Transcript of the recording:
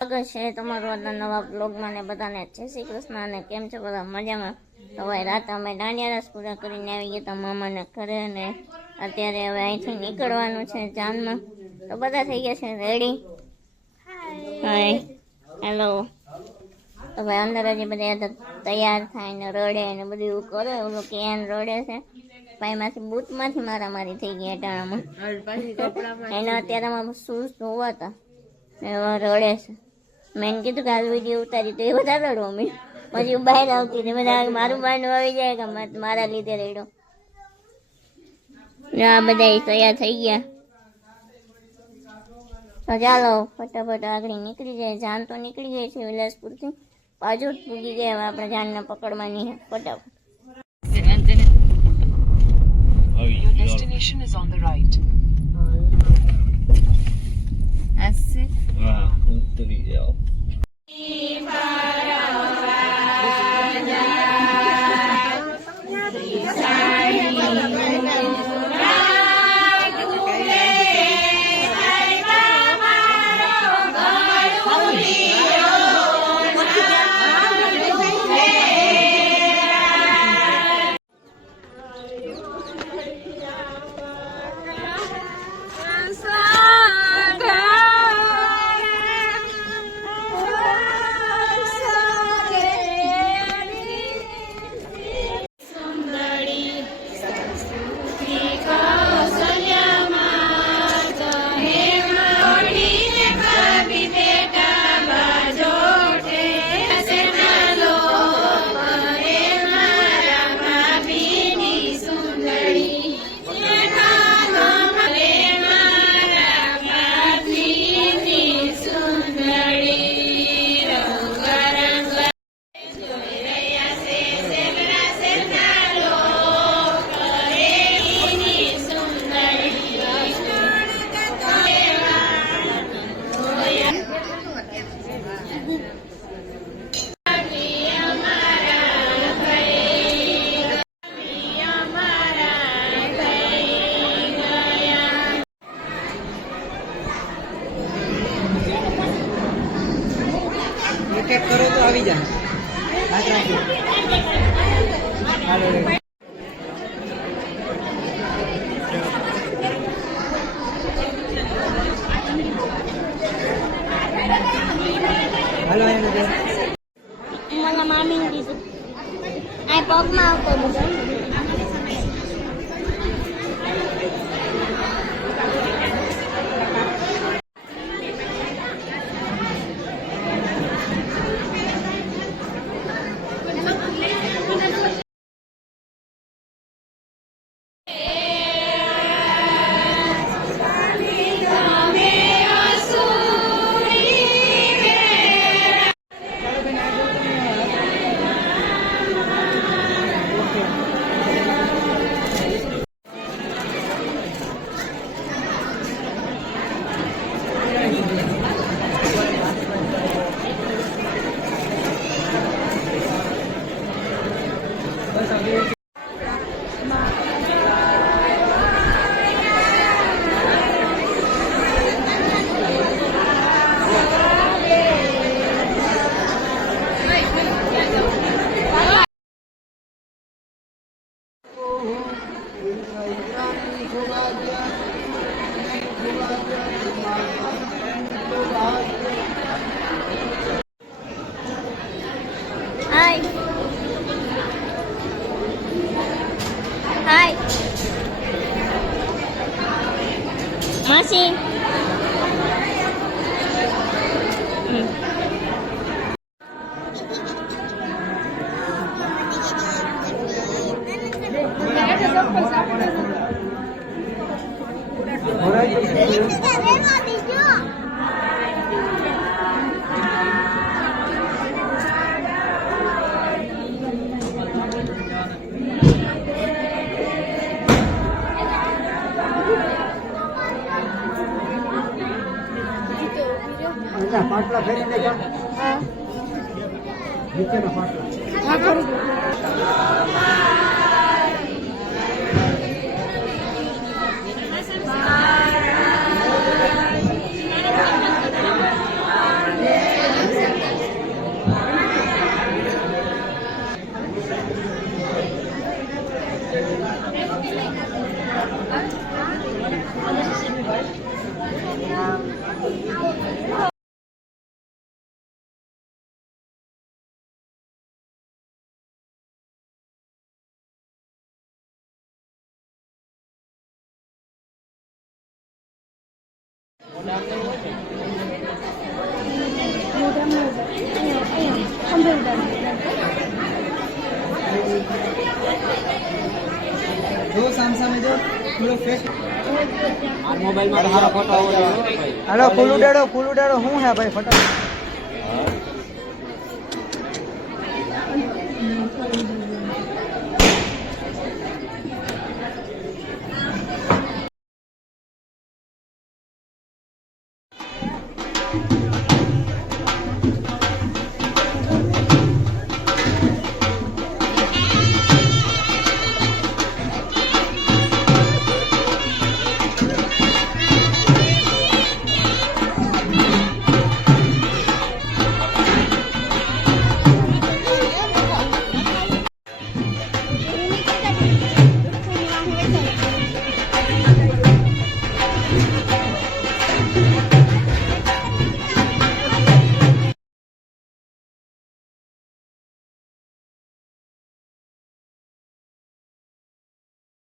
સ્વાગત છે તમારું આજના નવા બ્લોગમાં ને બધાને જય શ્રી કૃષ્ણ અને કેમ છો બધા મજામાં. તો હવે રાતે અમે દાંડિયા રાસ પૂરા કરીને આવી ગયા હતા મામાના ઘરે અને અત્યારે હવે અહીંથી નીકળવાનું છે જાનમાં. તો બધા થઈ ગયા છે રેડી. Hi hello. તો ભાઈ અંદર હજી બધા તૈયાર થાય ને રડે ને બધું એવું કરે. ઓલું કેન રડે છે ભાઈમાંથી બૂટમાંથી મારામારી થઈ ગઈ અટાણામાં. એને અત્યારે અમારા શૂઝ ધોવા હતા એવા રડે છે. મેં કીધું કે હાલ વિડીયો ઉતારી તો એ બધા રડવા મી પછી હું બહાર આવતી હતી બધા મારું બાંધું આવી જાય કે મારા લીધે રેડો. આ બધા તૈયાર થઈ ગયા તો ચાલો ફટાફટ આગળ નીકળી જાય. જાન તો નીકળી ગઈ છે વિલાસપુરથી, બાજુ જ પૂગી ગયા. હવે આપણે જાનને પકડવાની ફટાફટ. Your destination is on the right. Así. Unteri જાઓ. એક કરો તો આવી જાય. હાલો મને મામી કીધું આ પગમાં આવતો બધો. હાય હાય માસી. પાટલા ફેરી નાખ્યા. નીચેના પાટલા. જો સામસામે જો પૂરો ફેસ આ મોબાઈલમાં તમારો ફોટો આવો જોઈએ. હાલો ફૂલ ઉડાડો શું હે ભાઈ ફટાફટ